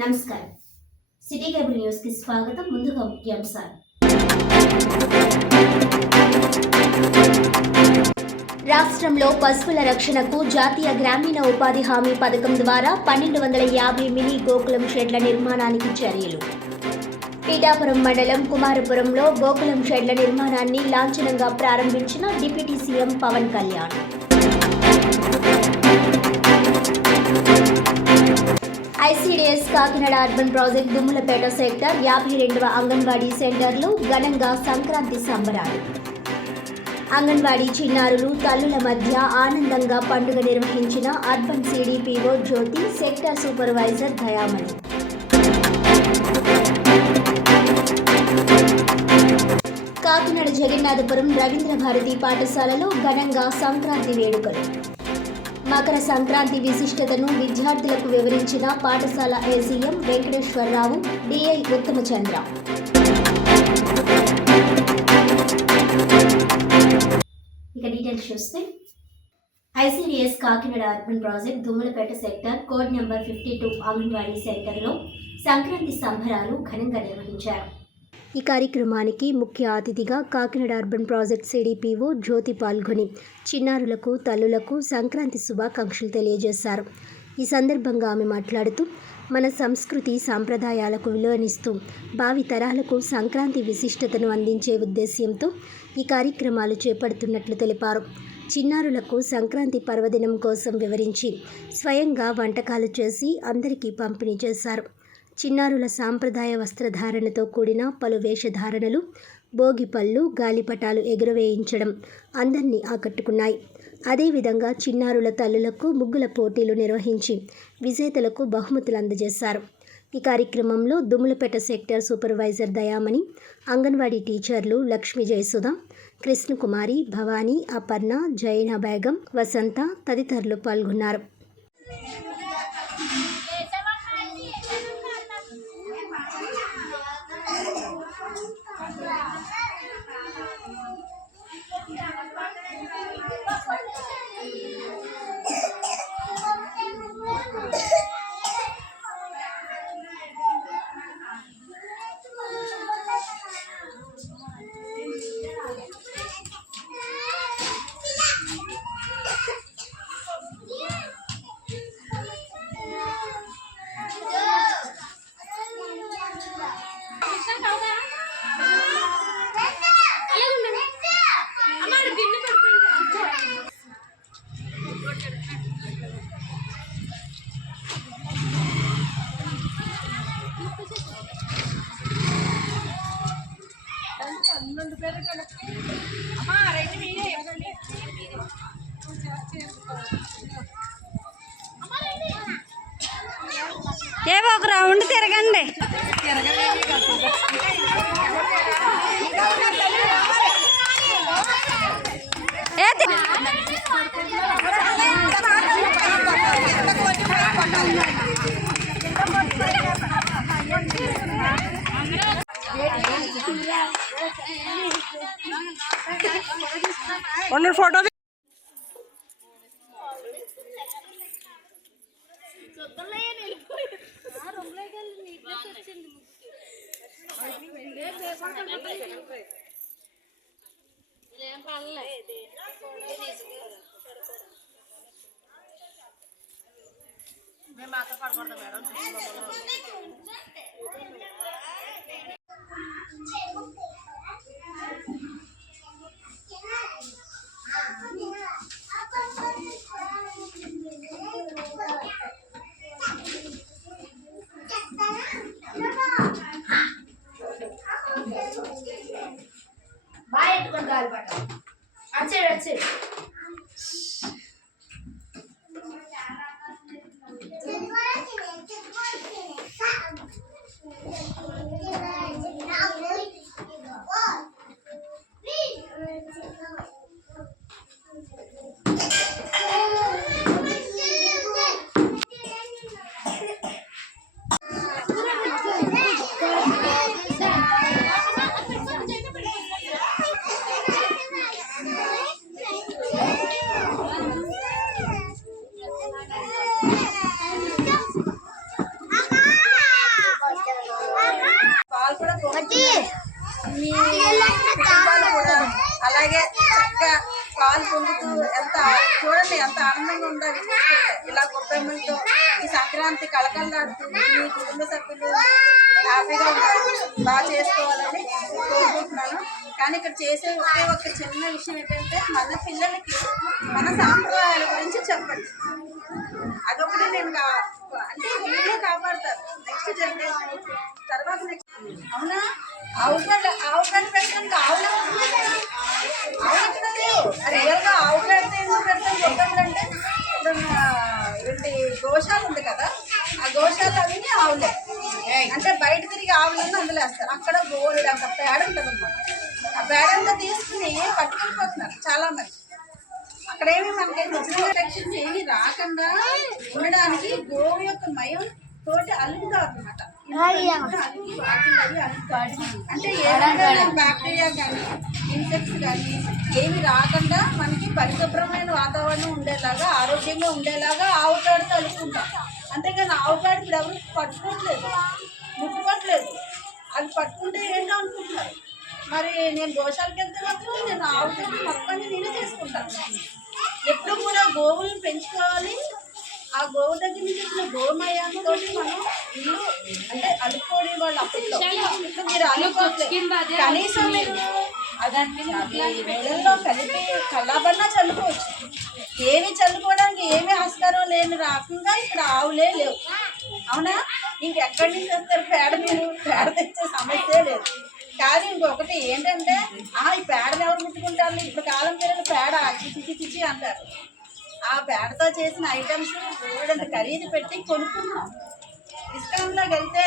నమస్కారం. City cable news కి స్వాగతం. ముందుగా ముఖ్యాంశాలు. రాష్ట్రంలో పశువుల రక్షణకు జాతీయ గ్రామీణ ఉపాధి హామీ పథకం ద్వారా 1250 మినీ గోకులం షెడ్ల నిర్మాణానికి చర్యలు. పీఠాపురం మండలం కుమారపురంలో గోకులం షెడ్ల నిర్మాణాన్ని లాంఛనంగా ప్రారంభించిన deputy CM Pawan Kalyan. ICDS Kakinada urban project Dummulapeta sector 52వ అంగన్వాడీ సెంటర్లో ఘనంగా సంక్రాంతి సంబరాలు. అంగన్వాడీ చిన్నారులు తల్లుల మధ్య ఆనందంగా పండుగ నిర్వహించిన అర్బన్ సిడిపిఓ జ్యోతి, సెక్టర్ సూపర్వైజర్ దయామణి. కాకినాడ జగన్నాథపురం రవీంద్ర భారతి పాఠశాలలో ఘనంగా సంక్రాంతి వేడుకలు. మకర సంక్రాంతి విశిష్టతను విద్యార్థులకు వివరించిన పాఠశాల ఏసీఎం వెంకటేశ్వరరావు, డిఐ ఉత్తమచంద్ర. ఇక డీటెయిల్స్ చూస్తే, ICDS Kakinada urban project Dummulapeta sector code number 52 anganwadi సెంటర్లో సంక్రాంతి సంబరాలు ఘనంగా నిర్వహించారు. ఈ కార్యక్రమానికి ముఖ్య అతిథిగా కాకినాడ అర్బన్ ప్రాజెక్ట్ సిడిపిఓ జ్యోతి పాల్గొని చిన్నారులకు, తల్లులకు సంక్రాంతి శుభాకాంక్షలు తెలియజేశారు. ఈ సందర్భంగా ఆమె మాట్లాడుతూ, మన సంస్కృతి సాంప్రదాయాలకు విలువనిస్తూ భావి తరాలకు సంక్రాంతి విశిష్టతను అందించే ఉద్దేశ్యంతో ఈ కార్యక్రమాలు చేపడుతున్నట్లు తెలిపారు. చిన్నారులకు సంక్రాంతి పర్వదినం కోసం వివరించి స్వయంగా వంటకాలు చేసి అందరికీ పంపిణీ చేశారు. చిన్నారుల సాంప్రదాయ వస్త్రధారణతో కూడిన పలు వేషధారణలు, భోగిపళ్ళు, గాలిపటాలు ఎగురవేయించడం అందరినీ ఆకట్టుకున్నాయి. అదేవిధంగా చిన్నారుల తల్లులకు ముగ్గుల పోటీలు నిర్వహించి విజేతలకు బహుమతులు అందజేశారు. ఈ కార్యక్రమంలో దుమ్ములపేట సెక్టర్ సూపర్వైజర్ దయామణి, అంగన్వాడీ టీచర్లు లక్ష్మీ జయసుధ, కృష్ణకుమారి, భవానీ, అపర్ణ, జైనా బేగం, వసంత తదితరులు పాల్గొన్నారు. ఏవో ఒక రౌండ్ తిరగండి. ఫోటో మేము మాతో పడకూడదు మేడం. బాయ్ ఎట్టుకొని గాలిపట వచ్చేడు వచ్చేడు. సంక్రాంతి కళకళలాడుతుంది. మీ కుటుంబ సభ్యులు హ్యాపీగా ఉండాలి, బాగా చేసుకోవాలని కోరుకుంటున్నాను. కానీ ఇక్కడ చేసే ఒకే ఒక చిన్న విషయం ఏంటంటే మన పిల్లలకి మన సాంప్రదాయాల గురించి చెప్పండి. అదొకటి నేను అంటే వీళ్ళే కాపాడతారు నెక్స్ట్ జనరేషన్ తర్వాత నెక్స్ట్. అవునా, ఆవుగడ్డ పెట్టడానికి ఆవులు రియల్గా ఆవు పెడితే ఎందుకు పెడతాం చెప్పండి. అంటే గోశాల ఉంది కదా, ఆ గోశాల అవి ఆవులే అంటే బయట తిరిగి ఆవులను అందులో వేస్తారు. అక్కడ గోల్డ్ అంత పేడ ఉంటుంది అన్నమాట. ఆ పేడ అంతా తీసుకుని పట్టుకెళ్ళిపోతున్నారు చాలా మంది. అక్కడేమి మనకి ఇన్ఫెక్షన్స్ ఏమి రాకుండా ఉండడానికి గోవు యొక్క మయం తోటి అలుగుతారు అనమాట. అంటే ఏదైనా బ్యాక్టీరియా కానీ ఇన్సెక్ట్స్ కానీ ఏమి రాకుండా మనకి పరిశుభ్రమైన వాతావరణం ఉండేలాగా ఆరోగ్యంగా ఉండేలాగా ఆవు పేడ తలుపుకుంటాం. అంతేగాని ఆవు పేడ ఇప్పుడు ఎవరు పట్టుకోవట్లేదు, ముట్టుకోవట్లేదు. అది పట్టుకుంటే ఏంటో అనుకుంటున్నారు. మరి నేను గోశాలకు వెళ్తే మాత్రం నేను ఆవు దగ్గర మొత్తం నేనే చేసుకుంటాను. ఎప్పుడు కూడా గోవులను పెంచుకోవాలి. ఆ గోవు దగ్గర నుంచి వచ్చిన గోమయంతో మనం ఇల్లు అంటే అలుకోని వాళ్ళు అప్పట్లో మీరు అలుకోవట్లేదు. కనీసం మీరు నీళ్ళల్లో కలిపి కల్లాబన్నా చల్లుకోవచ్చు. ఏమి చల్లుకోవడానికి ఏమీ ఆస్కారం లేని రకంగా ఇక్కడ ఆవులే లేవు. అవునా, ఇంకెక్కడి నుంచి వస్తారు పేడ? మీరు పేడ తెచ్చే సమస్య లేదు. కానీ ఇంకొకటి ఏంటంటే ఈ పేడను ఎవరు ముట్టుకుంటారు? ఇప్పుడు కాలం పిల్లలు పేడ చిచి అంటారు. ఆ పేడతో చేసిన ఐటమ్స్ ఖరీదు పెట్టి కొనుక్కుంటున్నాం. ఇస్కాంలోకి వెళ్తే